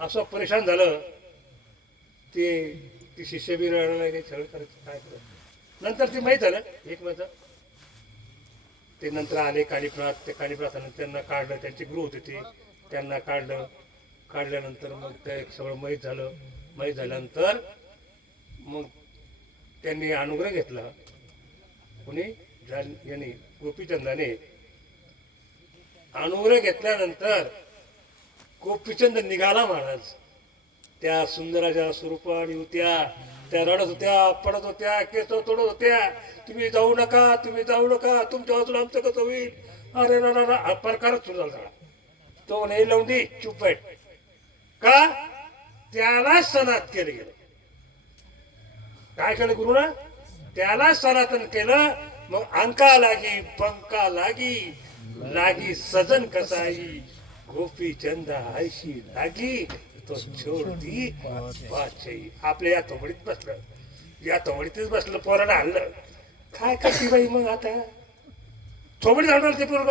असं परेशान झालं ते ती शिष्य बी रडायला लागले, सगळं करायचं काय करत. नंतर ते माहीत झालं एक माझं ते नंतर आले कालीप्रसाद, ते कालीप्रसादानं त्यांना काढलं, त्यांचे गुरु होते ते त्यांना काढल्यानंतर मग ते सगळं माहीत झालं. माहीत झाल्यानंतर मग त्यांनी अनुग्रह घेतला. कोणी यांनी गोपीचंदाने अनुग्रह घेतल्यानंतर गोपीचंद निघाला महाराज. त्या सुंदराच्या स्वरूपाने होत्या, त्या रडत होत्या, पडत होत्या, केस तोडत होत्या. तुम्ही जाऊ नका, तुम्ही जाऊ नका, तुमच्या बाजूला आमचं कसं होईल. अरे हा प्रकारच सुरू झाला. तो म्हणे लवंडी चुप बैठ. का त्याला सनात केलं गेलं. काय केलं गुरुना? त्याला सनातन केलं. मग अंका लागी पंका लागी लागी सजन कसाई गोपीचंद आयशी लागी तो छोडी पाचही. आपल्या या तोबडीत बसलं, या तोबडीतच बसलं, पोराला आणलं. काय करते बाई मग आता? थोबडीत आणलं ते पोरग,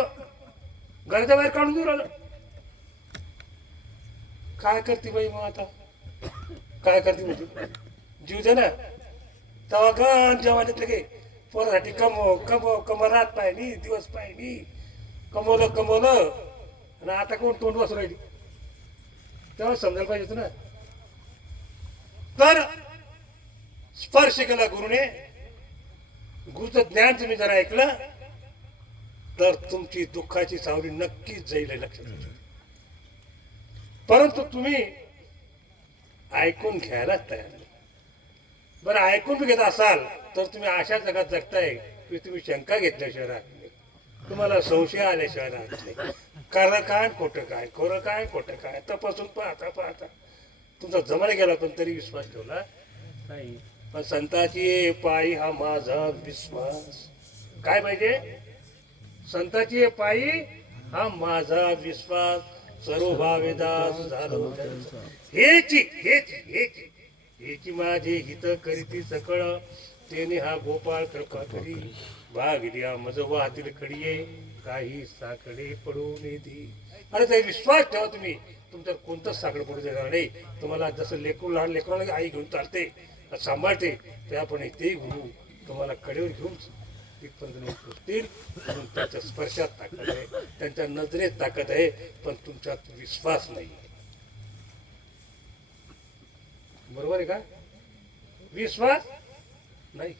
घराच्या बाहेर काढून दूर आलं. काय करते बाई मग आता? काय करते म्हणजे जीव दे ना. तेव्हा गण जवानीतले गे पोरासाठी कमरात पाहिली, दिवस पाहिली, कमवलं आणि आता कोण तोंड वाचून राहिली. तेव्हा समजायला पाहिजे होतं ना. तर स्पर्श केला गुरुने. गुरुचं ज्ञान तुम्ही जर ऐकलं तर तुमची दुःखाची सावली नक्कीच जाईल, लक्षात ठेवा. परंतु तुम्ही ऐकून घ्यायलाच तयार नाही. बरं ऐकून घेत असाल तर तुम्ही अशा जगात जगताय की तुम्ही शंका घेतल्याशिवाय राहत नाही, तुम्हाला संशय आल्याशिवाय राहत नाही. खरं काय खोटं काय, खोरं काय खोटं काय तपासून पाहता तुमचा जमाना गेला पण तरी विश्वास ठेवला नाही. पण संताची पायी हा माझा विश्वास. काय पाहिजे? संताची पायी हा माझा विश्वास. सर्व भावेदास झालो हेची माझे हित करीती सकळ. तेने हा गोपाळ कृपा करी भागल्या मज वाहतील खडिये काही साकडे पडून येते. अरे ते विश्वास ठेवा तुम्ही, तुमचं कोणतंच साकडं पडू देणार नाही. तुम्हाला जसं लेकरू लहान लेकराला आई घेऊन चालते सांभाळते, त्याप्रमाणे ते गुरु तुम्हाला कडेवर घेऊन तिथपर्यंत पोचतील. म्हणून त्यांच्या स्पर्शात ताकद आहे, त्यांच्या नजरेत ताकद आहे, पण तुमच्यात विश्वास नाही. बरोबर आहे का? विश्वास नाही.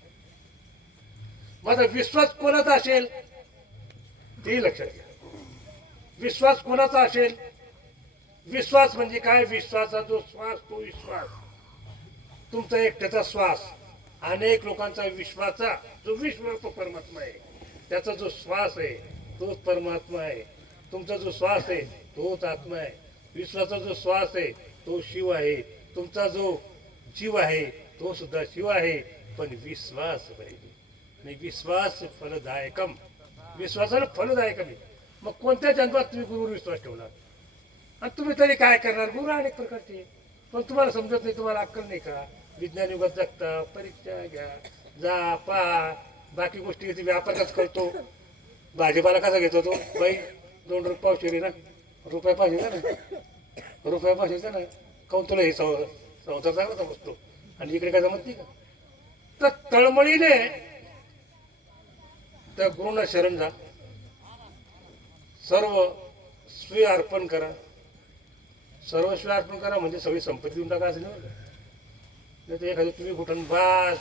माझा विश्वास कोणाचा असेल ते लक्षात घ्या. विश्वास कोणाचा असेल? विश्वास म्हणजे काय? विश्वासा जो श्वास तो विश्वास. तुमचा एकट्याचा श्वास, अनेक लोकांचा विश्वाचा जो विश्व परमात्मा आहे, त्याचा जो श्वास आहे तोच परमात्मा आहे. तुमचा जो श्वास आहे तोच आत्मा आहे. विश्वाचा जो श्वास आहे तो शिव आहे. तुमचा जो जीव आहे तो सुद्धा शिव आहे. पण विश्वास पाहिजे नाही. विश्वास फलदायकम, विश्वासाला फलदायकम आहे. मग कोणत्या जन्मात तुम्ही गुरुवर विश्वास ठेवणार? आणि तुम्ही तरी काय करणार? गुरु अनेक प्रकारचे, पण तुम्हाला समजत नाही, तुम्हाला अक्कल नाही का? विज्ञान युगात जगता, परीक्षा घ्या, जा पहा, बाकी गोष्टी व्यापारच करतो. भाजीपाला कसा घेतो तो? बाई 2 रुपये पावशेरी ना, रुपये पाहिजे ना, रुपये पाहिजे ना. काऊन तुला हे संसार चांगला समजतो आणि इकडे काय जमत नाही का? तर तळमळीने त्या गुरुना शरण जा, सर्व स्वी अर्पण करा. सर्व स्वी अर्पण करा म्हणजे सगळी संपत्ती देऊन टाका असं नाही. नाही तर एखादं तुम्ही कुठून बास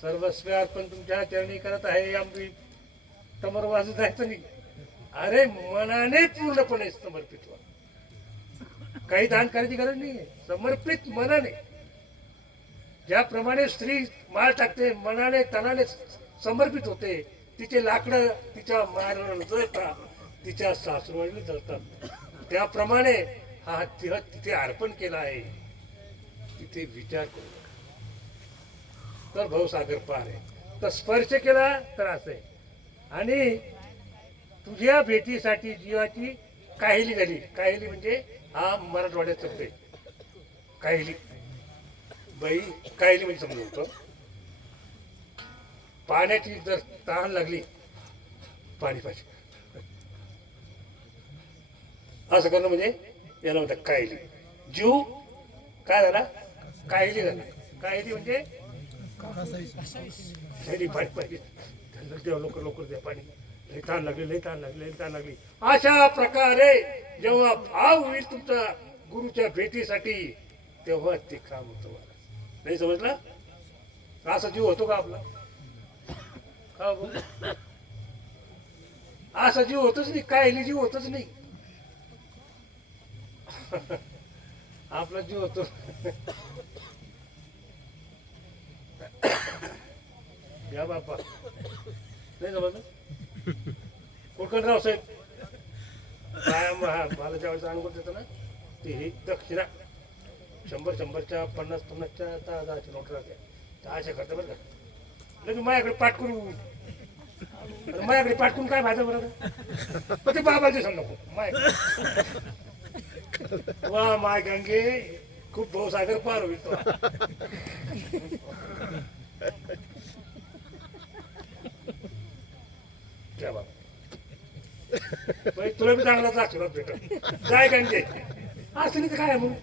सर्व स्वी अर्पण तुमच्या चरणी करत आहे आम्ही समोर वाजत जायचं नाही. अरे मनाने पूर्णपणे समर्पित व्हा. काही दान करायची गरज नाही, समर्पित मनाने. ज्याप्रमाणे स्त्री माळ टाकते, मनाने तनाने समर्पित होते. तिचे लाकडं तिच्या माराला जळतात, तिच्या सासरवाडीला जळतात. त्याप्रमाणे हा तिथे अर्पण केला आहे. तिथे विचार करू नका. तर भवसागर पार आहे. तर स्पर्श केला तर असं आहे. आणि तुझ्या भेटीसाठी जीवाची काहिली झाली. काहिली म्हणजे हा मराठवाड्यात शब्द आहे. काहिली बाई, काहिली म्हणजे समजून होतं. पाण्याची जर तहान लागली, पाणी पाहिजे असं करणं म्हणजे याला म्हणतात काहिली. जीव काय झाला, कायली झाला. कायली म्हणजे पाणी पाहिजे, द्या लवकर लवकर द्या पाणी, लई ताण लागली, लई ताण लागली, लई ताण लागली. अशा प्रकारे जेव्हा भाव होईल तुमचा गुरुच्या भेटीसाठी, तेव्हा ते काम होतं. मला नाही समजलं. असा जीव होतो का आपला? का बोल, असा जीव होतच नाही, कायली जीव होतच नाही. आपला जीव होतो. या बापा नाही समजलं. कुलकर्णराव साहेब काय मला ज्यावेळेस अनुभव देतो ना, ते ही दक्षिणा 100-100च्या 50-50च्या 10-10च्या नोट राहते. अशा करता बरं का. लगेच माझ्याकडे पाठ करून, माझ्याकडे पाठ करून काय फायदा बरं. पण ते बाबाचे सांग नको माय. वा माय गंगे, खूप भाऊसागर पार होईल तो. क्या बाबा, तुला बी चांगलाच आशीर्वाद भेटल. काय गंगे असं नाही काय म्हणून.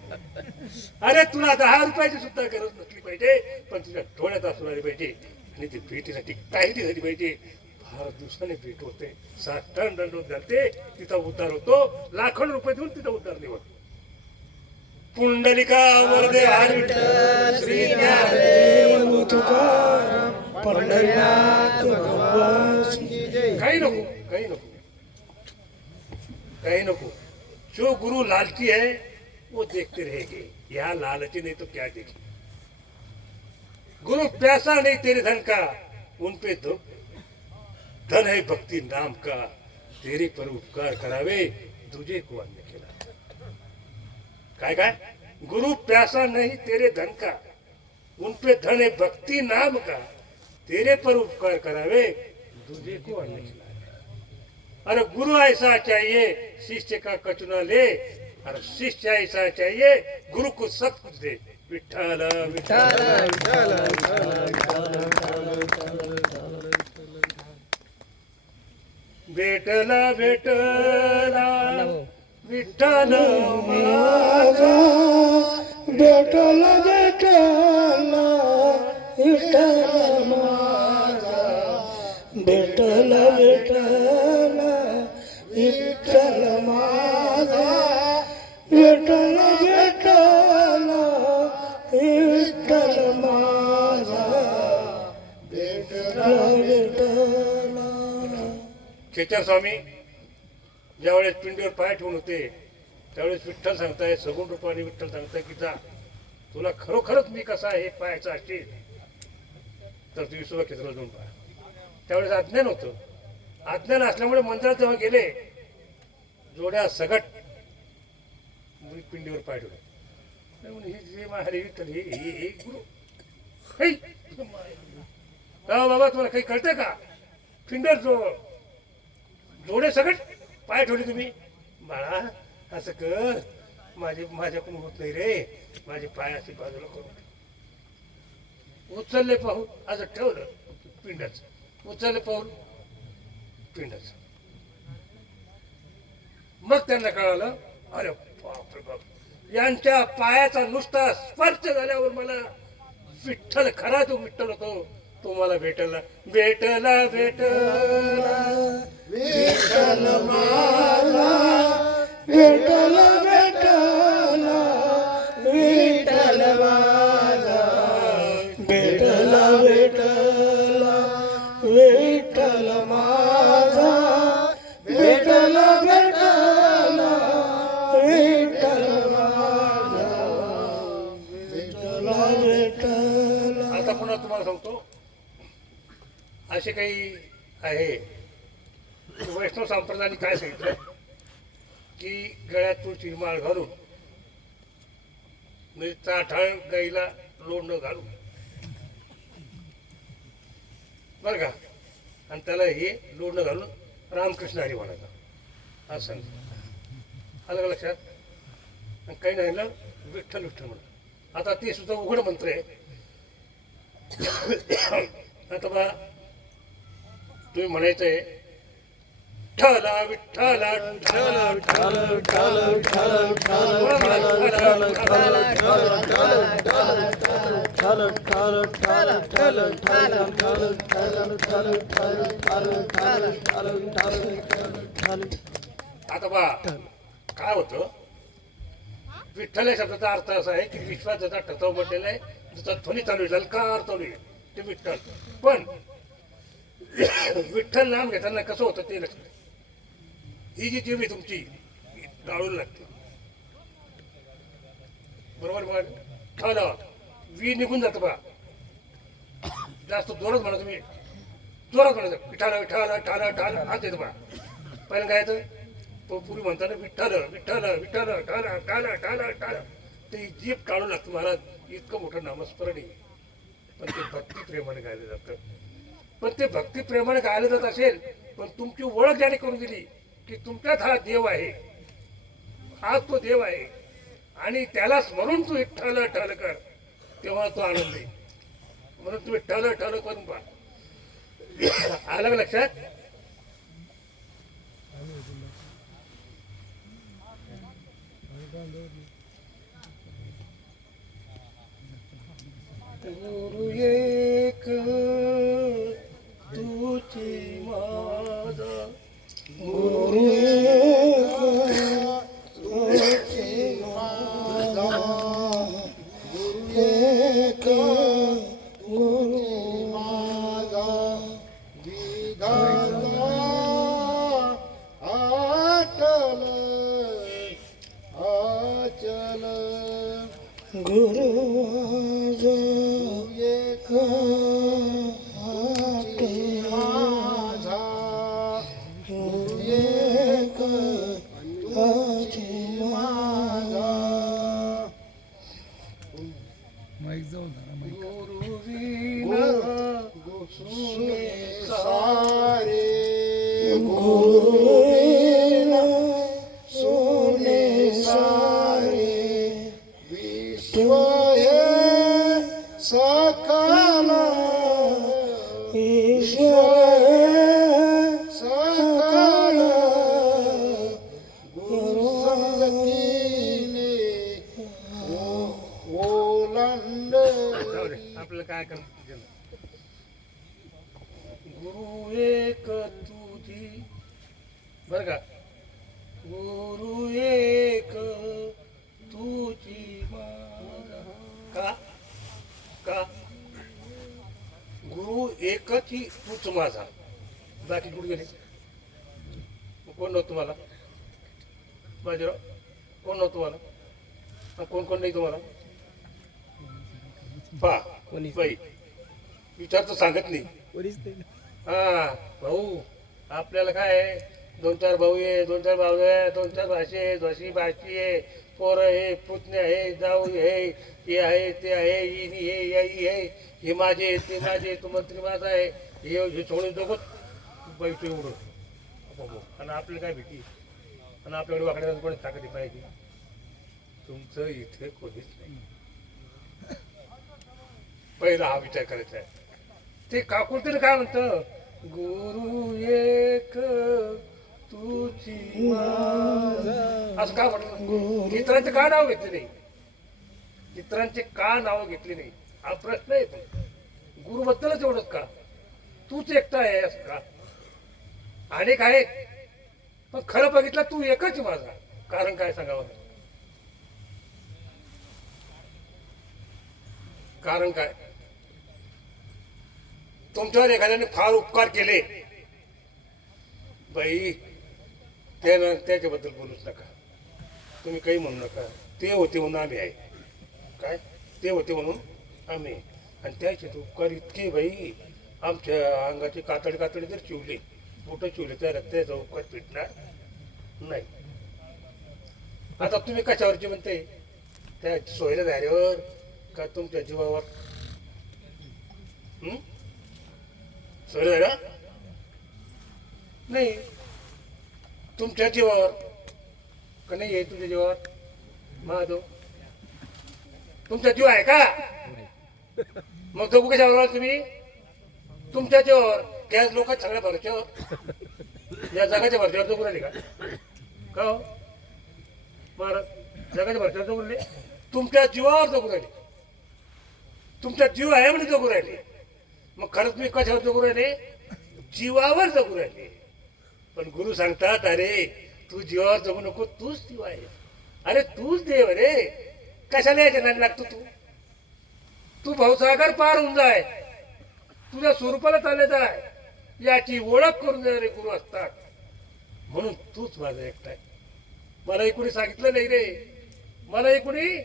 अरे तुला 10 रुपयाची सुद्धा गरज नसली पाहिजे, पण तुझ्या डोळ्यात असू आली पाहिजे. आणि ती भेटीसाठी काहीतरी झाली पाहिजे. फार दिवसाने भेट होते, 7 टन दंडोत घालते, तिचा उद्धार होतो. लाखों रुपये देऊन तिचा उद्धार नाही होत. पुंडलिका वरदे हरी विठ्ठल, श्री ज्ञानदेव तुकाराम, पंढरीनाथ भगवान की जय. काही नको, काही नको, काही नको. जो गुरु लालची है वो देखते रहेंगे, यहाँ लालची नहीं तो क्या देखेंगे. गुरु प्यासा नहीं तेरे धन का, उन पे धन है भक्ति नाम का. तेरे पर उपकार करावे, तुझे को अन्य खिला. काय काय, गुरु प्यासा नहीं तेरे धन का, उन पे धन है भक्ति नाम का. तेरे पर उपकार करावे, तुझे को अन्य खिला. अरे गुरु ऐसा चाहिए शिष्य का कचुना ले, और शिष्य ऐसा चाहिए गुरु को सब कुछ दे. विठ्ठल विठ्ठल भेटला भेटला विठ्ठल माझा, भेटला भेटला विठ्ठल माझा, भेटला भेटला विठ्ठल माझा, भेटला भेटला विठ्ठल माझा, भेटला भेटला. खेचर स्वामी ज्यावेळेस पिंडीवर पाय ठेवून होते, त्यावेळेस विठ्ठल सांगताय, सगुण रूपाने विठ्ठल सांगताय की जा, तुला खरोखरच मी कसा हे पाहायचं असेल तर तू विश्व खेचरला जाऊन पाहा. त्यावेळेस अज्ञान होतं. अज्ञान असल्यामुळे मंदिरात जेव्हा गेले, जोड्या सगट पिंडीवर पाय ठेवले. हे हरी विठ्ठल, हे गुरु, बाबा तुम्हाला काही कळतंय का? पिंडीवर जोडे सगट पाय ठेवले तुम्ही. बाळा असं कर, माझ्याकडून होत नाही रे, माझे पाय असे बाजूला करून उचलले पाहून असं ठेवलं पिंडाच, उचलले पाहून पिंडाच. मग त्यांना कळालं, अरे बापरे बाप, यांच्या पायाचा नुसता स्पर्श झाल्यावर मला विठ्ठल, खरा तो विठ्ठल होतो तो मला भेटला. भेटला भेटला विठ्ठल माझा, भेटला भेटला विठ्ठल माझा, भेटला भेटला विठ्ठल माझा, भेटला भेटला विठ्ठल माझा, भेटला भेटला. आता पुन्हा तुम्हाला सांगतो, असे काही आहे. वैष्णव संप्रदायाने काय सांगितलं की गळ्यात तुळशी माळ घालून, म्हणजे चाठाळ गाईला लोणं घालून बरं का, आणि त्याला हे लोणं घालून रामकृष्ण हरी म्हणायचं असं सांगितलं. आलं का लक्षात? आणि काही नाही ना विठ्ठल विठ्ठल म्हणत. आता ते सुद्धा उघड मंत्र आहे. आता बा तुम्ही म्हणायचंय, विठ्ठला विठ्ठला विठ्ठला विठ्ठला विठ्ठला विठ्ठला आता बा काय होतं, विठ्ठल या शब्दाचा अर्थ असा आहे की विश्वास ज्याचा टचाव म्हटलेला आहे, ज्याचा ध्वनी चालू आहे, ललकार चालू आहे, ते विठ्ठल. पण विठ्ठल नाम घेताना कसं होतं ते लक्षात, ही जी जीव आहे तुमची डाळून लागते, बरोबर. मग ठेवलं वी निघून जातं बा, जास्त जोरात म्हणा तुम्ही, जोरात म्हणायचं विठाला विठाला विठाला विठाला हात येतं बा. पहिलं काय येतं, तो पूर्वी म्हणताना विठ्ठल विठ्ठल विठ्ठल टाला टाला टाला टाला, ते जीभ टाळू लागतं महाराज. इतकं मोठं नामस्मरण आहे, पण ते भक्ती प्रेमाने गायलं जातं. पण ते भक्ती प्रेमाने गायलं जात असेल, पण तुमची ओळख ज्याने करून दिली की तुमच्यात हा देव आहे, हा तो देव आहे, आणि त्याला स्मरून तू विठ्ठल ठल कर, तेव्हा तो आनंद आहे. म्हणून तुम्ही ठल ठल करून पहा. आलं का लक्षात? गुरु एक तुझी माझा, गुरु तुझी माझा, गुरु एक गुरु माझा, विधाता अटल अचल, गुरु एक माझा, गुरु एक तुझी माझा, गुरु विना सुने सारे, गुरु विना सुने सारे, विश्व है सकल, विश्व है सकल, गुरु संगतीने ओलांड. आपल्याला काय करायचं, गुरु एक तुझी, बर का, गुरु एक तुझी माझा. का का गुरु एकच ही तूच माझा, बाकी कुठे गेले? कोण नव्हतं तुम्हाला बाजीराव? कोण नव्हतं तुम्हाला? कोण कोण नाही तुम्हाला? पा बाई विचार तर सांगत नाही. हा भाऊ, आपल्याला काय आहे, दोन चार भाऊ आहे, दोन चार भाऊ आहे, दोन चार भाषे आहे, जशी भाषी आहे, पोरं आहे, पुतणे आहे, जाऊ आहे, हे आहे ते आहे, ही हे याई आहे, हे माझे ते माझे, तो मंत्री माझा आहे, हे सोडून दोघं बैठू एवढं. आणि आपल्याला काय भीती, आणि आपल्याकडे वाकड्या कोणी ताकदी पाहिजे. तुमचं इथे कोणीच नाही. पहिला हा विचार करायचा आहे. ते काकून तरी काय म्हणतं, गुरु एक तुझी माझा, असं का म्हटलं? इतरांचे का नाव घेतले नाही? इतरांचे का नाव घेतले नाही हा प्रश्न येतो. गुरुबद्दलच एवढंच का? तूच एकटा आहे असं का? अनेक आहेत, पण खरं बघितलं तू एकच माझा. कारण काय सांगावं? कारण काय? तुमच्यावर एखाद्याने फार उपकार केले बाई, त्याच्याबद्दल बोलूच नका, तुम्ही काही म्हणू नका. ते होते म्हणून आम्ही आहे. काय ते होते म्हणून आम्ही, आणि त्याचे उपकार इतके बाई, आमच्या अंगाची कातडी कातडी जर चिवली, मोठं चिवले तर त्याचा उपकार पिटणार नाही. आता तुम्ही कशावरची म्हणते, त्या सोयऱ्या धाऱ्यावर का तुमच्या जीवावर? सोयऱ्या धाऱ्या नाही, तुमच्या जीवावर का नाही आहे? तुमच्या जीवावर महादेव तुमचा जीव आहे का? मग जगू कशावर तुम्ही? तुमच्या जीवावर. त्या लोक सगळ्या भरच्यावर, या जगाच्या भरच्यावर जगू राहिले का? का हो महाराज? जगाच्या भरच्यावर जगू राहिले, तुमच्या जीवावर जगू राहिले, तुमचा जीव आहे म्हणून जगू राहिले. मग खरंच मी कशावर जगू राहिले? जीवावर जगू राहिले. पण गुरु सांगतात, अरे तू जीवावर जगू नको, तूच जीव आहे. अरे तूच देव रे, कशाला याच्या नादी लागतो तू? तू भावसागर पार होऊन जाय, तुझ्या स्वरूपाला चालले जाय, याची ओळख करून देणारे गुरु असतात. म्हणून तूच माझा एकटा आहे. मलाही कोणी सांगितलं नाही रे, मलाही कोणी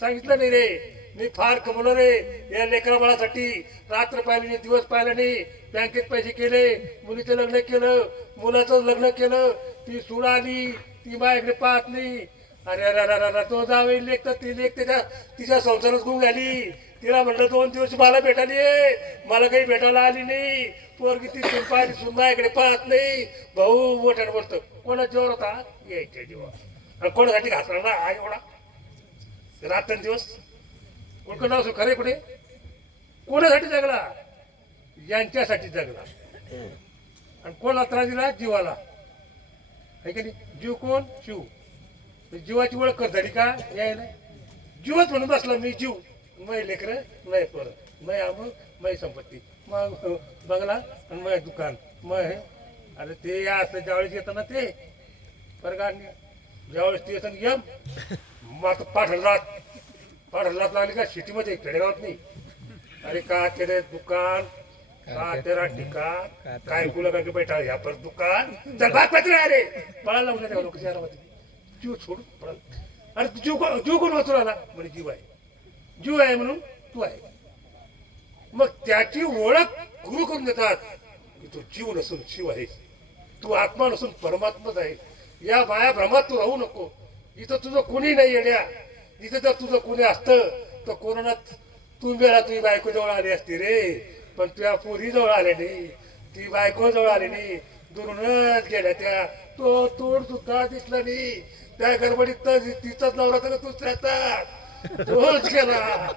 सांगितलं नाही रे. मी फार कमवलं रे या लेकरा बाळासाठी. रात्र पाहिली नाही, दिवस पाहिला नाही, बँकेत पैसे केले, मुलीचं लग्न केलं, मुलाचं लग्न केलं, ती सूड आली, ती माझ्याकडे पाहत नाही. अरे अरे अरे अरे, तो जावे लेख तर ती लेख तिच्या संसारात गुण घाली. तिला म्हटलं 2 दिवस मला भेटाली आहे, मला काही भेटायला आली नाही. पोरगी ती सून पाहिली, सून माझ्याकडे पाहत नाही. भाऊ मोठ्यानं बोलतो, कोणा जीवर होता? यायच्या जीवर. आणि कोणासाठी घासला ना हा एवढा रात्र दिवस? कोणतं नाव खरे कुठे? कोणासाठी जगला? यांच्यासाठी जगला. आणि कोणाला त्रास दिला? जीवाला. आहे की नाही? जीव कोण? शिव. जीवाची ओळख कर झाली का? यायला जीवच म्हणून बसला मी जीव. मै लेकर, मै पोर, मै आम, मै संपत्ती, मग बंगला आणि मै दुकान, मै. अरे ते असं ज्यावेळेस येतं ना ते परगाने, ज्यावेळेस ते येतं यम मग आता पाठलात लागली का सिटीमध्ये, खेडेगावात नाही. अरे का तेरे दुकान, का तेरा ठिकाण, काय कुला का बैठा या पर दुकान, चल भाग पत्र. अरे पळायला लावून त्या लोक शहरामध्ये जीव सोडून पळाला. अरे जीव कोण वाचून आला? म्हणजे जीव आहे. जीव आहे म्हणून तू आहे. मग त्याची ओळख गुरु करून देतात की तू जीव नसून शिव आहे, तू आत्मा नसून परमात्माच आहे. या माया भ्रमात तू राहू नको. इथं तुझं कोणी नाही येण्या. इथं जर तुझं कोणी असतं तर कोरोनात तू वेळा तुझी बायको जवळ आली असती रे. पण तुझ्या पोरी जवळ आले नाही, ती बायको जवळ आली नाही, दुरूनच गेल्या त्या. तो तोड सुद्धा दिसला नाही. त्या गडबडीत तिचाच नवरा तर तूच राहतात, तोच गेला.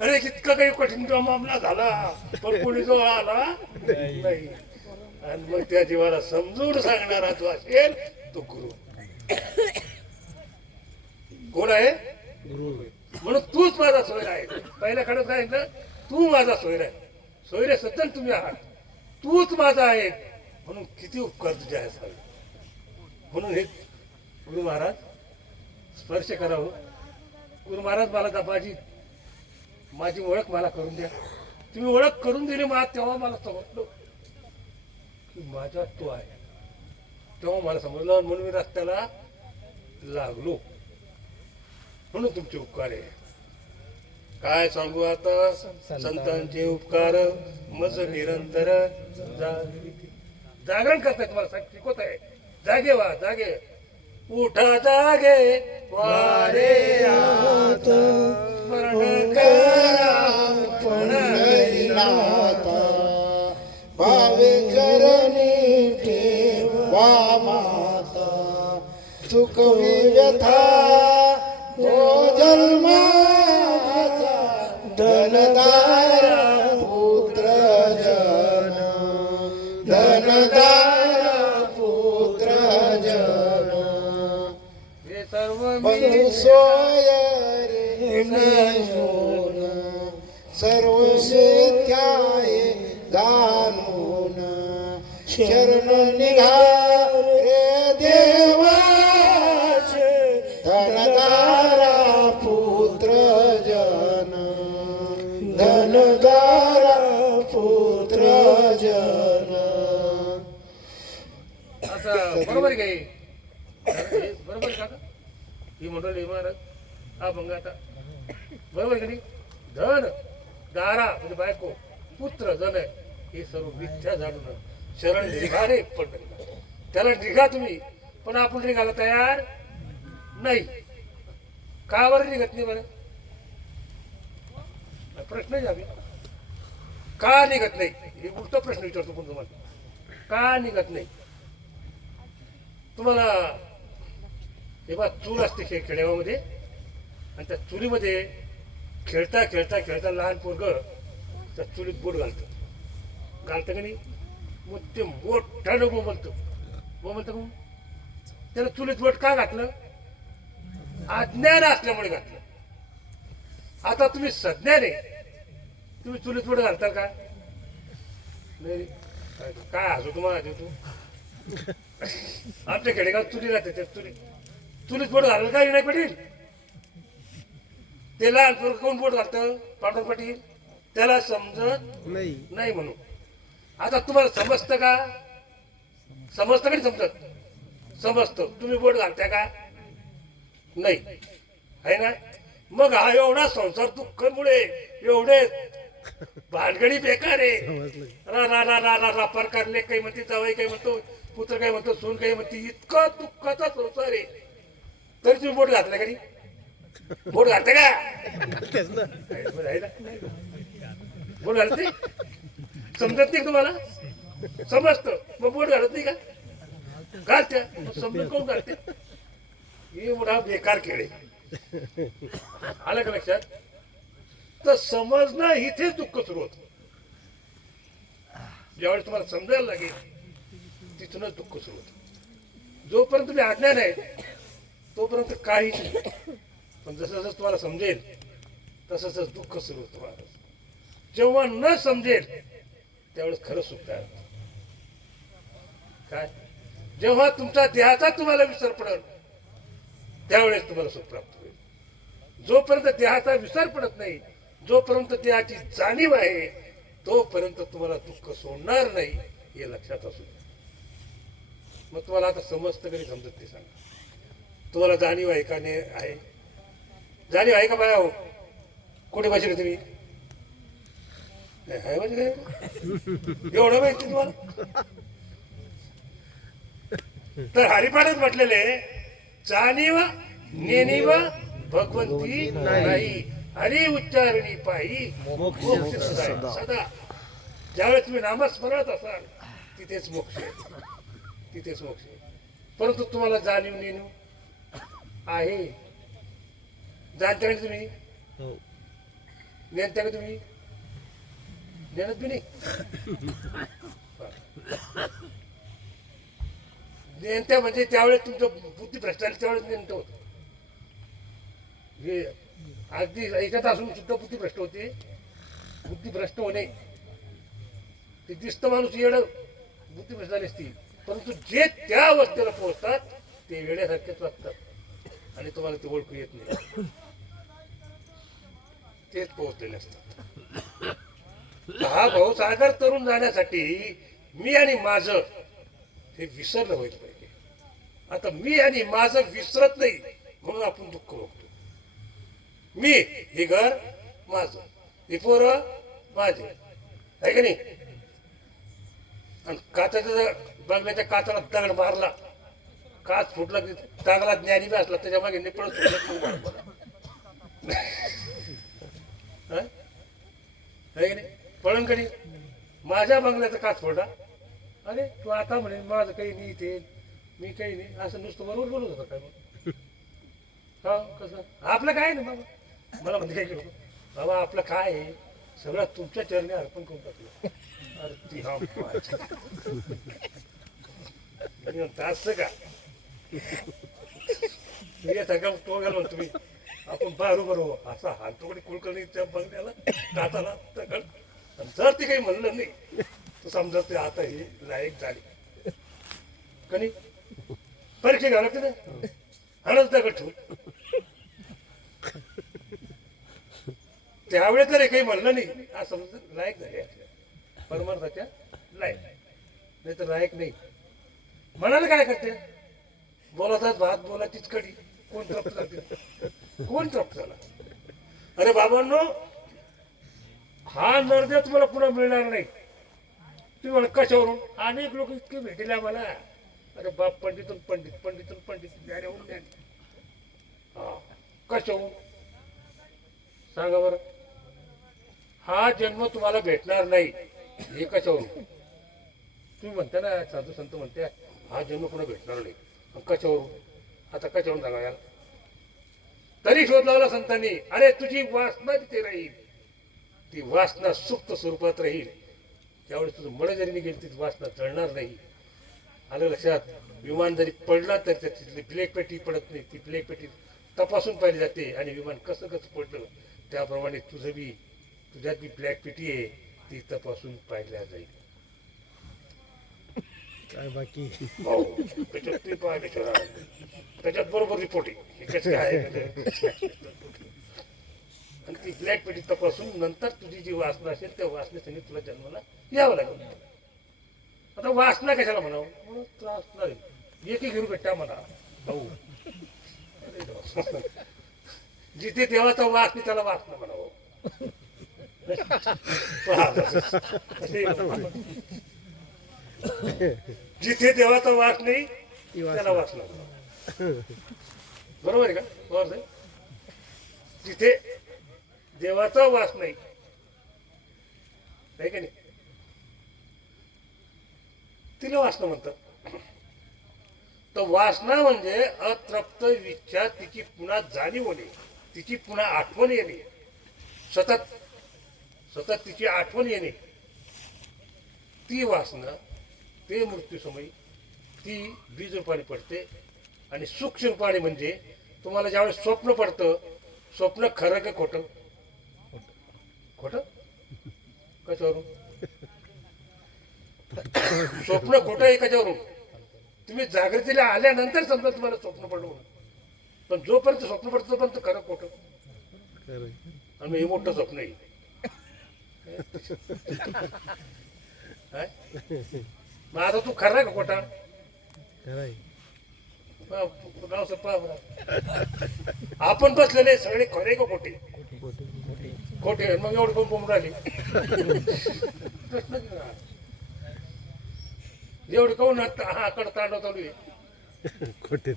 अरे इतका काही कठीण मामला झाला, पण कोणी जवळ आला नाही. आणि मग त्या जीवाला समजून सांगणारा जो असेल तो गुरु. कोण आहे? गुरु. म्हणून तूच माझा सोयरा आहे. पहिल्या खडक सांगितलं, तू माझा सोयरा आहे. सोयरे सज्जन तुम्ही आहात, तूच माझा आहे. म्हणून किती उपकार तुझे आहे. म्हणून हे गुरु महाराज स्पर्श करावं. गुरु महाराज मला माझी ओळख मला करून द्या. तुम्ही ओळख करून दिली मला, तेव्हा मला समजलं की माझ्यात तो आहे. तेव्हा मला समजलं, म्हणून मी रस्त्याला लागलो. म्हणून तुमचे उपकार आहे. काय सांगू आता संतांचे उपकार मज निरंतर. जागरण करताय, तुम्हाला शिकवत आहे. जागे व्हा, जागे उठा, जागे वारे आत, स्मरण करा पंढरीनाथ. भावे चरणी ठेवा माता, चुकवी व्यथा तो जन्माचा. धनदारा पुत्र जन, धनदारा पुत्र जन. हे सर्व बंधू सोय रे नयन, सर्व शेत्याये जाणून. शरण निघा रे देवाचे, धनदारा पुत्र जन, धनदारा पुत्र जन. आता बरोबर आहे काही? बरोबर आहे का? ही मंडळी महाराज हा भंग आता बरोबर का नाही? धन दारा म्हणजे बायको, पुत्र जन आहे, हे सर्व मिथ्या जाणून शरण निघा रे पंढरीनाथ. त्याला निघा तुम्ही, पण आपण निघायला तयार नाही. का बरं निघत नाही? बरं प्रश्न आहे. आम्ही का निघत नाही हे उलटा प्रश्न विचारतो पण तुम्हाला. का निघत नाही? तुम्हाला हे बा चूल असते खेड्यामध्ये, आणि त्या चुलीमध्ये खेळता खेळता खेळता लहान पोरग त्या चुलीत बोट घालतं का नाही? मग ते मोठ्यानं बोंबलतं का? त्याला चुलीत बोट का घातलं? अज्ञान असल्यामुळे घातलं. आता तुम्ही सज्ञाने तुम्ही चुलीत पुढे घालताल का? नाही रे. काय हसू तुम्हाला तू आमच्या खेडेगावात चुली राहते त्या चुलीत बोट घाललं का नाही पाटील? ते लहान पोरं कोण बोट घालतं पांडुरंग पाटील? त्याला समजत नाही म्हणून. आता तुम्हाला समजतं का? समजतं का नाही समजत? समजतं. तुम्ही बोट घालता का? नाही आहे ना. मग हा एवढा संसार दुःखमुळे एवढे भानगडी बेकार आहे. रा रा रा रा रा रा प्रकारले काही म्हणते, जावई काही म्हणतो, पुत्र काही म्हणतो, सून काही म्हणते, इतका दुःखाचा संसार आहे. तरी तुम्ही बोट घातला का नाही? बोट घालता का? बोट घालत नाही? समजत नाही तुम्हाला? समजतं मग बोट घालत नाही का? घालत्या समजून कोण घालते? एवढा बेकार खेळ आहे. आलं का लक्षात? तर समजणं इथेच दुःख सुरू होत. ज्यावेळेस तुम्हाला समजायला लागेल तिथूनच दुःख सुरू होत. जोपर्यंत तुम्ही अज्ञान आहे तोपर्यंत काहीच नाही. पण जसं जसं तुम्हाला समजेल तसं तसं दुःख सुरू होतं तुम्हाला. जेव्हा न समजेल त्यावेळेस खरं सुख तयार होतं. काय? जेव्हा तुमच्या देहाचा तुम्हाला विसर पडेल त्यावेळेस तुम्हाला सुख प्राप्त होईल. जोपर्यंत देहाचा विसर पडत नाही, जोपर्यंत देहाची जाणीव आहे तोपर्यंत तुम्हाला दुःख सोडणार नाही हे लक्षात असू द्या. मग तुम्हाला आता समजतं कधी समजत ते सांगा. तुम्हाला जाणीव आहे का नाही आहे? जाणीव आहे का बाळा? हो कुठे बसले तुम्ही? आहे म्हणजे एवढं माहिती तुम्हाला? तर हरिपाठच म्हटलेले जाणीव नेणीव भगवंती नाही, हरी उच्चारणी पायी मोक्ष सदा. ज्यावेळेस तुम्ही नामस्मरणात असाल तिथेच मोक्ष आहे, तिथेच मोक्ष आहे. परंतु तुम्हाला जाणीव नेणीव आहे? जाणता का तुम्ही? नेनता का तुम्ही? नेणत बी नाही. नेनत्या म्हणजे त्यावेळेस तुमचं बुद्धी भ्रष्टाचार त्यावेळेस नेमतं होतं. हे अगदी ऐकत असून सुद्धा बुद्धी भ्रष्ट होते. बुद्धी भ्रष्ट होणे ते दिसतं माणूस येड बुद्धी भ्रष्ट झाली असती. परंतु जे त्या अवस्थेला पोहोचतात ते वेड्यासारखेच वागतात आणि तुम्हाला ते ओळखू येत नाही. तेच पोहोचलेले असतात. हा भाऊसागर तरुण जाण्यासाठी मी आणि माझं हे विसरलं व्हायला पाहिजे. आता मी आणि माझं विसरत नाही म्हणून आपण दुःख भोगतो. मी हे घर माझं, हे पोरं माझे, आहे का नाही? आणि काचाच्या बंगल्याच्या काचाला दगड मारला, काच फुटला की चांगला ज्ञानी बी असला त्याच्या मागे निपळ पळण कधी माझ्या बंगल्याचा काच फोडा. अरे तू आता म्हणे माझं काही नाही ते मी काही नाही असं नुसतं बरोबर बोलत होता काय? मग हा कसं आपलं काय ना बाबा? मला म्हणजे काय केलं बाबा आपलं काय आहे सगळं तुमच्या चरणी अर्पण करून टाकलं. अरे असं का सगळं तो गेलो तुम्ही आपण बरोबर असा हातोकडी कुलकर्णी त्या बंगल्याला काताला जर ते काही म्हणलं नाही तर समजा ते आता ही लायक झाली कधी परीक्षा घ्यावं लागते ना. हळद दगड ठेवून त्यावेळेस जर काही म्हणलं नाही आज समजा लायक झाले परमार्थाच्या लायक, नाही तर लायक नाही. म्हणाला काय करते? बोलाचाच भात बोलाचीच कडी. कोण तृप्त झाले? कोण तृप्त झाला? अरे बाबांनो हा नरदेव तुम्हाला पुन्हा मिळणार नाही. तुम्ही मला कशावरून? अनेक लोक इतके भेटले आम्हाला. अरे बाप पंडितून पंडित पंडितून पंडित ज्ञानावरून ज्ञानी. हा कशावरून सांगा बरं? हा जन्म तुम्हाला भेटणार नाही हे कशावरून? तुम्ही म्हणता ना साधू संत म्हणते हा जन्म पुन्हा भेटणार नाही. कशावरून? आता कशावरून सांगा यार? तरी शोध लावला संतांनी. अरे तुझी वासना तिथे राहील, ती वासना सुप्त स्वरूपात राहील. त्यावेळेस तुझं मन जरी निघेल ती वासना जळणार नाही. आलं लक्षात? विमान जरी पडला तर तिथली ब्लॅक पेटी पडत नाही. ती ब्लॅक पेटी तपासून पाहिली जाते आणि विमान कसं कसं पडलं त्याप्रमाणे तुझं बी तुझ्यात बी ब्लॅक पेटी आहे ती तपासून पाहिल्या जाईल. काय बाकी हो त्याच्यात ते पाहिल्याशिवाय राहणार नाही. त्याच्यात बरोबर रिपोर्ट आहे हे कसं आहे आणि ती ब्लॅक पेटी तपासून नंतर तुझी जी वासना असेल त्या वासनेसाठी तुला जन्माला यावं लागेल. आता वासना कशाला म्हणावं म्हणून त्रास नाही एक घेऊन भेटा म्हणा भाऊ. जिथे देवाचा वास नाही त्याला वासना म्हणावं. जिथे देवाचा वास नाही त्याला वासना म्हणावं. बरोबर आहे का बरोबर आहे. जिथे देवाचा वास नाही आहे का नाही तिला वासना म्हणतात. तर वासना म्हणजे अतृप्त इच्छा तिची पुन्हा जाणीव होणे तिची पुन्हा आठवण येणे सतत सतत तिची आठवण येणे ती वासना ते मृत्यूसमयी ती बीज रूपाने पडते. आणि सूक्ष्म रूपाने म्हणजे तुम्हाला ज्यावेळेस स्वप्न पडतं स्वप्न खरं का खोटं खोटं कशावरून स्वप्न खोटं आहे कशावरून तुम्ही जागृतीला आल्यानंतर समजा तुम्हाला स्वप्न पडलं म्हणून. पण जोपर्यंत स्वप्न पडतं तोपर्यंत खरं खोटं खरं आणि हे मोठं स्वप्न आहे. काय? मग आता तू खरा का खोटा खरं आपण बसलेले सगळे खरे का खोटे खोटे मग एवढं कोण कोंबड आली एवढं कोण आकड तांडव चालू आहे खोटे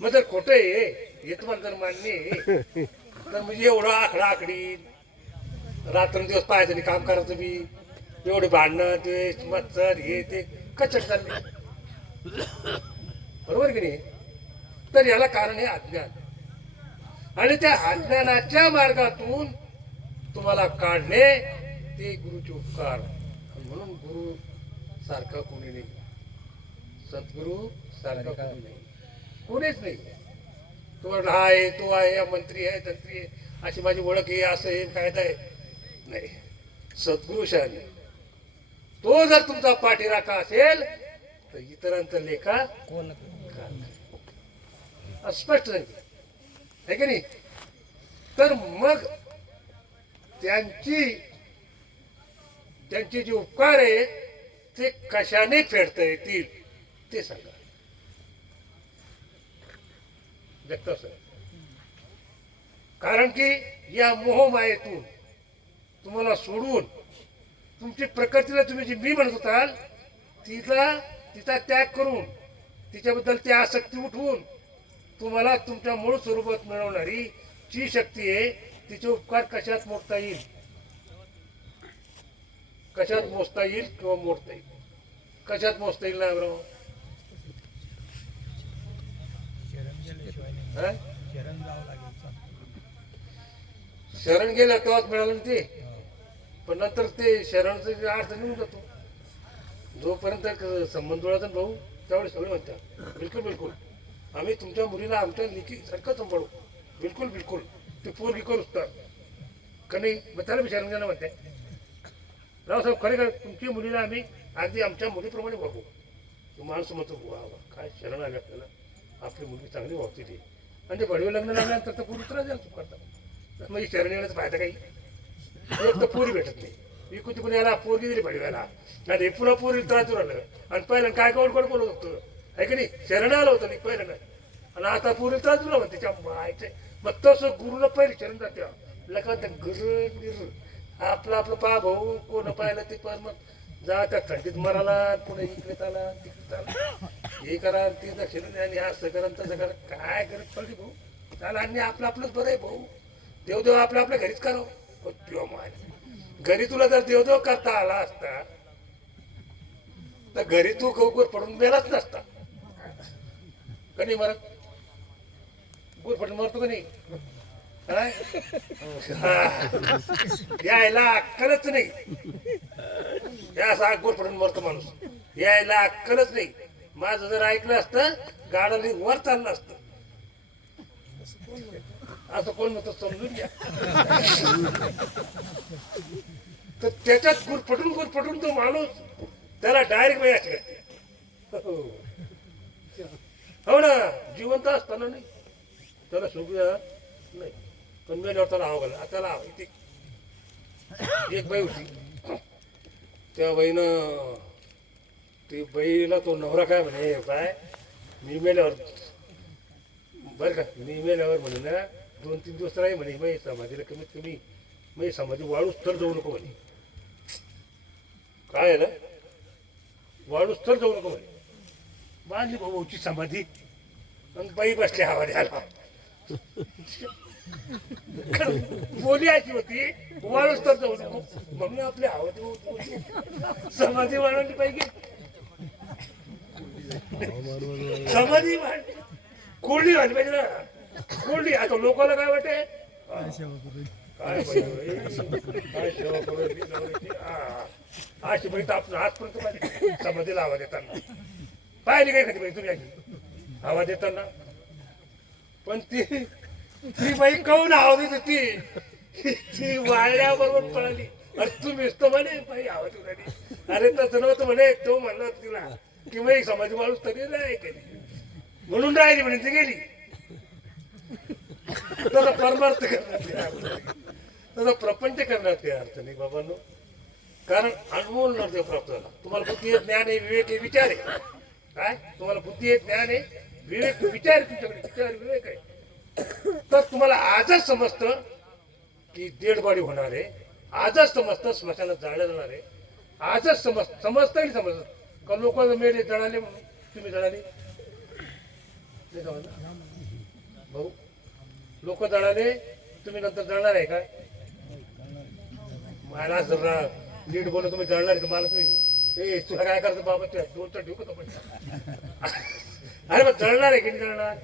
मग जर खोटं आहे हे तुम्हाला जर मान्य आहे तर म्हणजे एवढं आकडा आकडी रात्रंदिवस पाहायचं आणि काम करायचं बी एवढे भांडणं ते मच्छर हे ते कचक चालले बरोबर की नाही. तर याला कारण आहे अज्ञान आणि त्या अज्ञानाच्या मार्गातून तुम्हाला काढणे ते गुरुचे उपकार. म्हणून गुरु सारखा कोणी नाही सद्गुरु सारखा कोणी नाही कोणीच नाही. तुम्हाला हा आहे तो आहे या मंत्री आहे तंत्री आहे अशी माझी ओळख आहे असं आहे काय आहे नाही. सद्गुरु शहाणे तो जर तुमचा पाठीराखा असेल तर इतरांचा लेखा कोण स्पष्ट आहे की नाही. तर मग त्यांचे जे उपकार आहेत ते कशाने फेडता येतील ते सांगा. जगता सर कारण की या मोहमायेतून तुम्हाला सोडून तुमची प्रकृतीला तुम्ही जी मी म्हणत होताल तिचा त्याग करून तिच्याबद्दल ती आसक्ती उठवून तुम्हाला तुमच्या मूळ स्वरूपात मिळवणारी जी शक्ती आहे तिचे उपकार कशात मोडता येईल कशात मोजता येईल किंवा मोडता येईल कशात मोजता येईल ना बरोबर. शरण गेलं तेव्हाच मिळालं ना ते. पण नंतर ते शरणचा अर्थ निघून जातो. जोपर्यंत संबंध जुळाचा भाऊ त्यावेळेस सगळे म्हणतात बिलकुल बिलकुल आम्ही तुमच्या मुलीला आमच्या लेखी सारखं सांभाळू बिलकुल बिलकुल ते पोरगी करूच तर का नाही. मग त्याला मी शरण गेलं म्हणते रावसाहेब खरे का तुमची मुलीला आम्ही अगदी आमच्या मुलीप्रमाणे वागू. माणसं म्हणतो वा वा काय शरण आले आपल्याला आपली मुलगी चांगली वागते ती आणि ते भडवे लग्न लागल्यानंतर तर पुरी त्रास द्यायला चूक करतात. मग शरण येण्याचा फायदा काही एक तर पोरी भेटत नाही विकू तिकून याला पोरगी दिली भडव्याला नाही पुन्हा पोरी त्रास देऊ राहिलं आणि पहिलं काय कोण कोण बोलत होतं आहे की नाही. शरण आलं होतं नाही पहिलं आणि आता पोरी त्रास दिला होतं त्याच्या मायचे. मग तसं गुरुला पहिले शरण जाते लग्न गिर आपलं आपलं पा भाऊ कोण पाहिलं ते पण मग जा त्या थंडीत मराला पुढे इकडे आला तिकडे आला हे करा ते दक्षिण आणि असं करा तसं करा काय गरज पडली भाऊ त्याला आणि आपलं आपलंच बरं आहे भाऊ. देवदेव आपल्या आपल्या घरीच करावं. माय घरी तुला जर देवदेव करता आला असता तर घरी तू गोर पडून मेलाच नसता का नाही मरत. गोर पडून मरतो का नाही काय यायला अक्कलच नाही. या गोर पडून मरतो माणूस यायला अक्कलच नाही. माझं जर ऐकलं असतं गाडा वर चाललं असतं असं कोण म्हणतं समजून घ्या. तर त्याच्यात गुरफटून तो माणूस त्याला डायरेक्ट माहिती करते. हो ना, जिवंत असताना नाही त्याला सुविधा नाही, पण मेल्यावर त्याला आवडलं. त्याला ती एक बाई होती, त्या बाईनं ती बाईला तो नवरा काय म्हणे, बाय मी मेल्यावर बरं का, मी मेल्यावर म्हणे ना 2-3 दिवस राही म्हणे, मग समाधीला कमीत कमी मग समाधी वाळूच तर जाऊ नको म्हणे. काय आहे ना, वाळूच तर जाऊ नको म्हणे. बांधली भाऊची समाधी आणि बाई बसली हवा द्यायला. बोली अशी होती, वाळूच तर जाऊ नको म्हणून आपली हवा देऊ समाधी वाढवली पाहिजे. समाधी कोरडी झाली पाहिजे ना, कोरडी. आता लोकांना काय वाटते, काय सेवा करू अशी बाई तर आपण आजपर्यंत समाधीला हवा देताना पाहिली काय खाती बाई तुम्ही अशी हवा देताना. पण ती बाई काऊन हवा देत होती, ती वाळल्याबरोबर पळाली. अरे तुम्हीच तर म्हणे बाई हवा देऊ राहिली. अरे तसं नव्हतं म्हणे, तो म्हणला तिला की बाई समाधी माणूस तरी नाही केली म्हणून राहिली म्हणे, ती गेली. त्याचा परमार्थ करण्यात, त्याचा प्रपंच करण्यात काही अर्थ नाही बाबांनो. कारण अनमोल नरदेव प्राप्त झाला. तुम्हाला बुद्धी आहे, ज्ञान आहे, विवेक आहे, विचार आहे. काय तुम्हाला बुद्धी आहे, ज्ञान आहे, विवेक विचार आहे, तुमच्याकडे विचार विवेक आहे. तर तुम्हाला आजच समजतं की डेड बॉडी होणार आहे, आजच समजतं स्मशानात जाळलं जाणार आहे, आजच समजतं आणि समजतं का लोक मेले जळाले म्हणून तुम्ही जळाले नाही समजलं भाऊ. लोक जळाले, तुम्ही नंतर जळणार आहे काय? मला जर नीट बोलून तुम्ही जळणार आहे तर मला तुम्ही तुला काय करायचं बाबा, तुला 2 ठेवू का पण. अरे मग जळणार आहे की नाही जळणार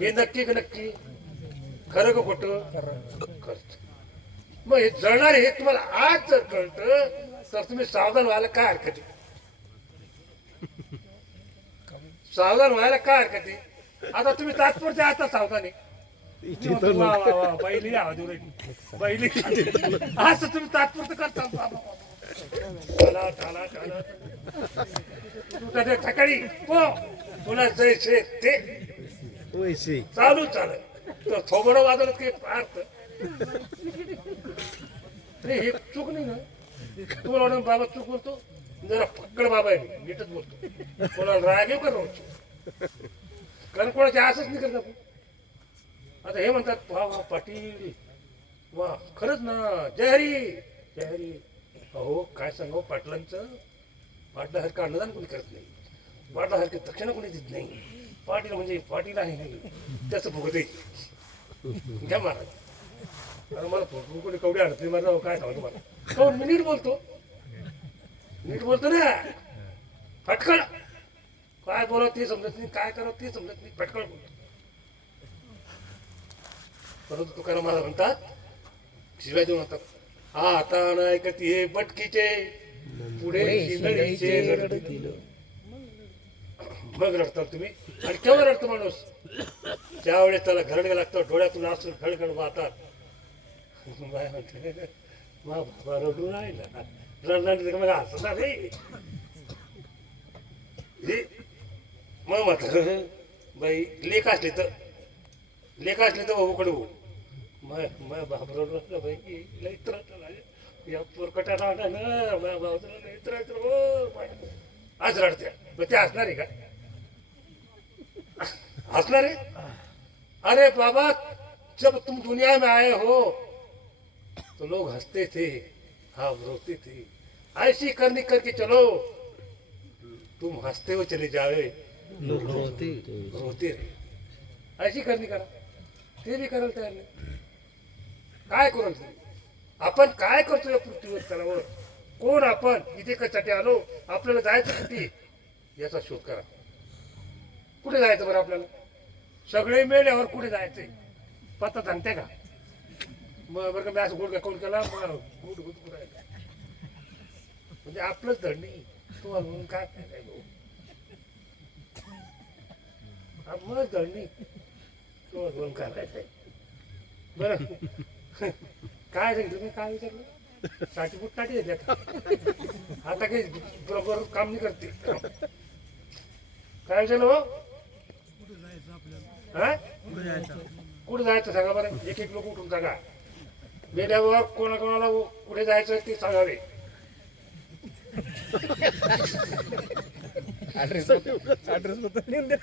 हे नक्की का नक्की, खरं का खोटं खरंच. मग हे जळणार हे तुम्हाला आज जर कळतं तर तुम्ही सावधान व्हायला काय हरकत आहे, सावधान व्हायला काय हरकत आहे. आता तुम्ही तात्पुरते आता सावधान आहे. बैली आवाज बैली असं तुम्ही तात्पुरतं करता. सकाळी तुला जैसे ते वैसे चालू तर थोबडं वाजवलं काही अर्थ हे चूक नाही ना. तुम्हाला वाटत बाबा चूक बोलतो, जरा फक्कड बाबा आहे, नीटच बोलतो. कोणाला राग येऊ का रोज, कारण कोणाची आसच नाही करत आपण. आता हे म्हणतात वा वा पाटील वा, खरंच ना, जय हरी जय हरी. अहो काय सांगावं, पाटलासारखं अन्नदान कोणी करत नाही, पाटलासारखी दक्षिणा कोणी देत नाही. पाटील म्हणजे पाटील आहे त्याचं भुगत आहे. घ्या महाराज, अरे मला कोणी कवडी अडचणी मारला काय सांगतो मला. काऊन मी नीट बोलतो ना, फटकळ काय बोलावं ते समजत नाही, काय करावं ते समजत नाही, फटकळ बोलतो. परंतु तुकाराम महाराज म्हणतात, शिवाय देऊन म्हणतात, आता नाही का हे बटकीचे पुढे शिंदळीचे रडतील. मग रडतात तुम्ही. आणि केव्हा रडतो माणूस, ज्यावेळेस त्याला घरडं लागतं, डोळ्यातून असं घडघड वाहतात. बाय म्हणते मग बाबा रडून राहिला, रडणार मग हसणार रे. मग म्हातारं बाई लेख असले तर भाऊकडे हो, मग बाप रडलं बाई लई त्रास या पोरकटा राहणार ना, माझ्या भाऊला लई त्रास हो आज रडत्या. मग ते हसणार आहे का, हसणार आहे. अरे बाबा जब तुम दुनिया में आए हो तो लोग हंसते थे, हाँ रोते थे, ऐसी करनी करके चलो, तुम हंसते हो चले जावे रोते रहे. ऐसी करनी करा, ते बी करायला तयार नाही. काय करू आपण, काय करतो या पृथ्वीवर तलावर, कोण आपण, इथे कशासाठी आलो, आपल्याला जायचं किती याचा शोध करा. कुठे जायचं बरं आपल्याला, सगळे मेल्यावर कुठे जायचंय पत्ता सांगते का. मग बरं का मी असं गुड का कोण केला, गुड करायला म्हणजे आपलंच धड नाही. तुम्हाला म्हणून काय नाही भाऊ, आपलंच धड नाही, तुम्हाला म्हणून काय करायचंय. बरं काय सांगितलं मी काय विचारलं साठीपूट काठी येते आता काही बरोबर काम नाही करते काय विचारलं हो हा कुठे जायचं सांगा बरं एक एक लोक उठून सांगा मेल्यावर कोणाकोणाला कुठे जायचं ते सांगावे ऍड्रेस लिहून द्या.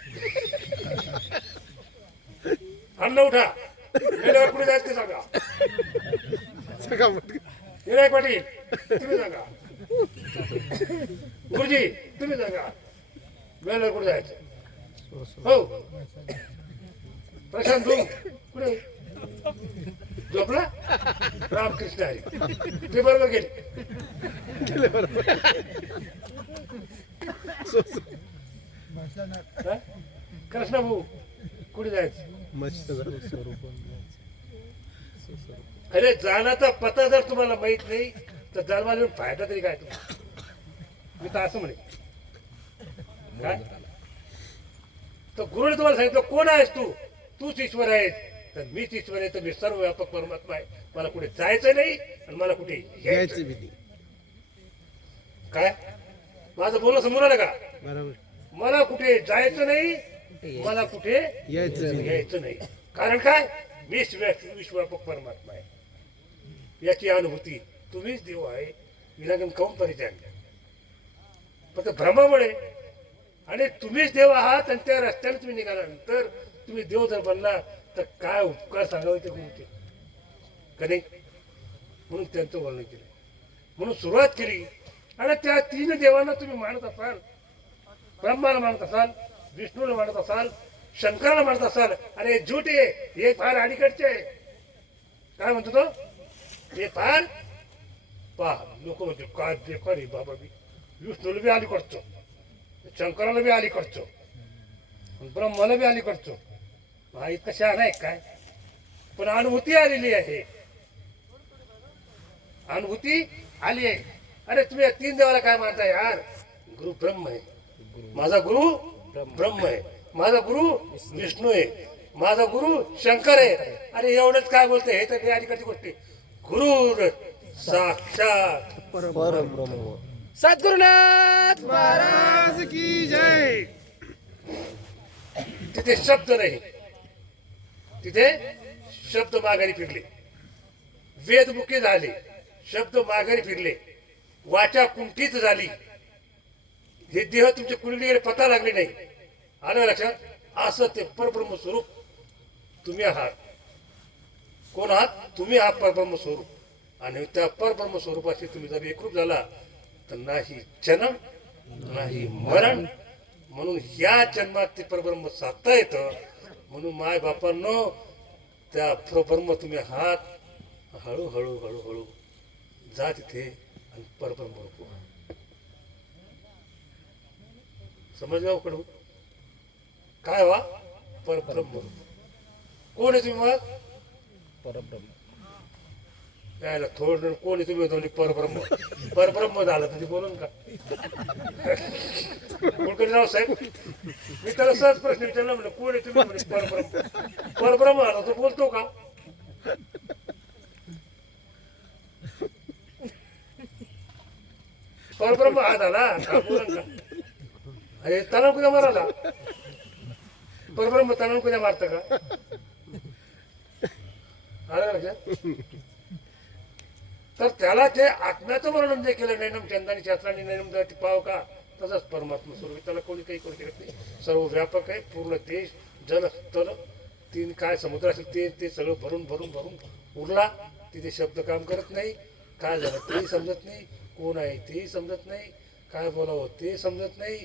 अन्न उठा मेल्यावर कुठे जायचं ते सांगा सगळा मुलगा. विनायक पाटील तुम्ही सांगा गुरुजी तुम्ही सांगा मेल्यावर कुठे जायचं हो प्रशांत धुम कुठे झोपला रामकृष्ण हरी ते बरोबर गेले गेले बरोबर. हा? कृष्णा भाऊ कुठे जायचं मस्त झालं स्वरूप. अरे जाण्याचा पत्ता जर तुम्हाला माहित नाही तर जन्माला येऊन फायदा तरी काय तुम्हाला मी तर असं म्हणे काय तर गुरुने तुम्हाला सांगितलं कोण आहेस तू तूच ईश्वर आहेस तर मीच ईश्वर आहे तर मी सर्व व्यापक परमात्मा आहे मला कुठे जायचं नाही आणि मला कुठे यायची यायचं भीती. काय माझं बोलणं समोर आलं का बरोबर. मला कुठे जायचं नाही मला कुठे यायचं नाही. यायचं नाही कारण काय मीच विश्वव्यापक परमात्मा आहे याची अनुभूती तुम्हीच देव आहे विनागन काऊन परिचय फक्त भ्रमामुळे आणि तुम्हीच देव आहात आणि त्या रस्त्याने तुम्ही निघाल्यानंतर तुम्ही देव जर बनला तर काय उपकार सांगावे ते होते का नाही म्हणून त्यांचं वर्णन केलं म्हणून सुरुवात केली आणि त्या तीन देवांना तुम्ही मानत असाल ब्रह्माला मानत असाल विष्णूला मानत असाल शंकराला मानत असाल अरे झूट आहे हे फार अलीकडचे आहे काय म्हणतो तो हे फार पहा लोक म्हणते काय बेकार रे बाबा मी विष्णूला बी अलीकडतो शंकराला बी अलीकडतो ब्रह्माला बी अलीकडतो हा इतका शहाणा आहे काय पण अनुभूती आलेली आहे अनुभूती आली आहे अरे तुम्ही या तीन देवाला काय मानताय यार गुरु ब्रह्म आहे माझा गुरु ब्रह्म आहे माझा गुरु विष्णू आहे माझा गुरु शंकर आहे अरे एवढंच काय बोलते हे तर मी अलीकडची गोष्टी गुरु साक्षात परब्रह्म. सद्गुरुनाथ महाराज की जय. तिथे शब्द नाही तिथे शब्द माघारी फिरले वेदमुखी झाले शब्द माघारी फिरले वाचा कुंठीत झाली हे देह तुमच्या कुंडलीकडे पता लागले नाही आलं लक्षात असं ते परब्रह्म स्वरूप तुम्ही आहात कोण आहात तुम्ही आहात परब्रह्म स्वरूप आणि त्या परब्रह्म स्वरूपाशी तुम्ही जर एकरूप झाला तर नाही जन्म नाही मरण म्हणून या जन्मात ते परब्रह्म साधता येतं म्हणून माय बापांनो त्या परब्रह्म तुम्ही आहात हळूहळू हळूहळू जा तिथे आणि परब्रह्म रूप समजलं कडू काय व्हा परब्रह्म कोण आहे तुम्ही मग परब्रह्म. यायला थोडं कोण आहे तुम्ही दोन्ही परब्रह्म परब्रह्म झालं तर ते बोलून का कुलकर्णी राव साहेब मी त्याला सहज प्रश्न विचारला म्हणलं कोण आहे तुम्ही म्हणजे परब्रह्म परब्रह्म झाला तो बोलतो का परब्रह्म हा झाला का बोलून का अरे तणाव कुठे माराला परब्रह्म तणाव कुठे मारतं का आलं लक्षात तर त्याला ते आत्म्याचं वर्णन जे केलं नैनम चंदानी शास्त्राने नैनम जाती पाव का तसंच परमात्मा स्वरूप त्याला कोणी काही करू शकत नाही सर्व व्यापक आहे पूर्ण देश जल स्थल तीन काय समुद्र असेल ते सगळं भरून भरून भरून उरला तिथे शब्द काम करत नाही काय झालं तेही समजत नाही कोण आहे तेही समजत नाही काय बोलावं ते समजत नाही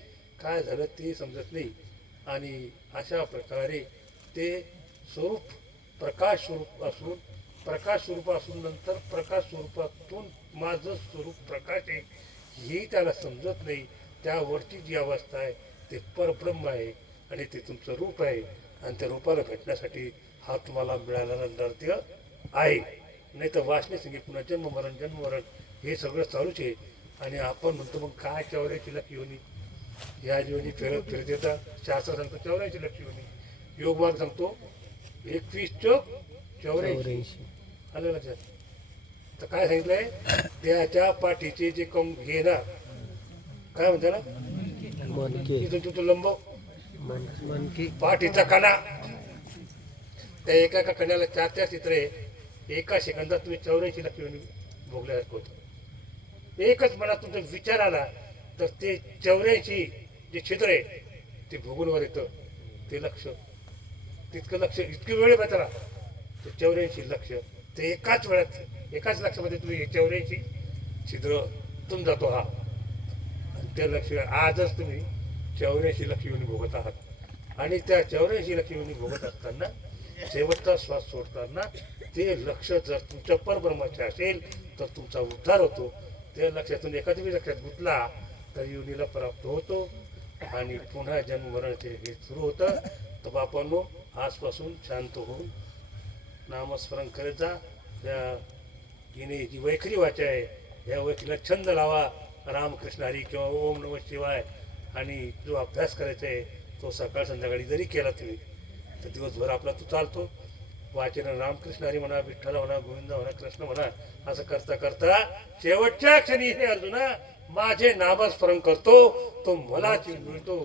काय झालं ते समजत नाही आणि अशा प्रकारे ते स्वरूप प्रकाश स्वरूप असून प्रकाश स्वरूप असून नंतर प्रकाश स्वरूपातून माझं स्वरूप प्रकाश आहे हेही त्याला समजत नाही त्यावरची जी अवस्था आहे ते परब्रह्म आहे आणि ते तुमचं रूप आहे आणि त्या रूपाला भेटण्यासाठी हा तुम्हाला मिळालेला नर्त्य आहे नाही तर वाचणे संगे पुन्हा जन्ममरण हे सगळं चालूच आहे आणि आपण म्हणतो मग काय 84 लक्ष योनी या जीवनी फिरत येतात शास्त्र सांगतो 84 लक्ष योनी योगमार्ग सांगतो 21 चोक 84 आलं लक्षात. तर काय सांगितलंय त्याच्या पाठीचे जे कम हे ना काय म्हणते ना मनके इथून तिथून लंब मनके पाठीचा कणा त्या एका एका कण्याला 4-4 चित्रे एका सेकंदात तुम्ही 84 लाख येऊन भोगल्यासारखं होतं. एकच मनात तुमचा विचार आला तर ते 84 जे छिद्र आहे ते भोगून वर येतं. ते लक्ष तितकं लक्ष इतकी वेळ बेतरा ते 84 लक्ष ते एकाच वेळात एकाच लक्षामध्ये तुम्ही हे 84 छिद्र तुम जातो हा आणि ते लक्ष आजच तुम्ही 84 लक्ष येऊन भोगत आहात. आणि त्या 84 लक्ष येऊन भोगत असताना शेवटचा श्वास सोडताना ते लक्ष जर तुमच्या परब्रह्माचे असेल तर तुमचा उद्धार होतो. त्या लक्षातून एखाद्या लक्षात गुंतला तर योनीला प्राप्त होतो आणि पुन्हा जन्म मरण ते हे सुरू होतं. तर बापांनो आजपासून शांत होऊन नामस्मरण करत जा. त्या हिने जी वैखरी वाचा आहे या वैखरीला छंद लावा. रामकृष्ण हरी किंवा ओम नमः शिवाय आणि जो अभ्यास करायचा आहे तो सकाळ संध्याकाळी जरी केला तुम्ही तर दिवसभर आपला तो चालतो. वाचन रामकृष्ण हरी म्हणा विठ्ठल म्हणा गोविंद म्हणा कृष्ण म्हणा असं करता करता शेवटच्या क्षणी हे अर्जुना माझे नामस्मरण करतो तो मला मिळतो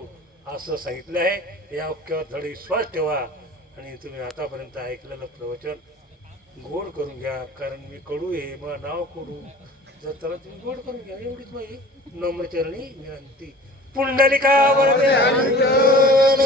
असं सांगितलं आहे. या वाक्यावर धड विश्वास ठेवा आणि तुम्ही आतापर्यंत ऐकलेलं प्रवचन गोड करून घ्या. कारण मी कडू आहे मग नाव कडू जर त्याला तुम्ही गोड करून घ्या एवढीच माझी नम्रचरणी विनंती. पुंडलिका वरदे विठ्ठल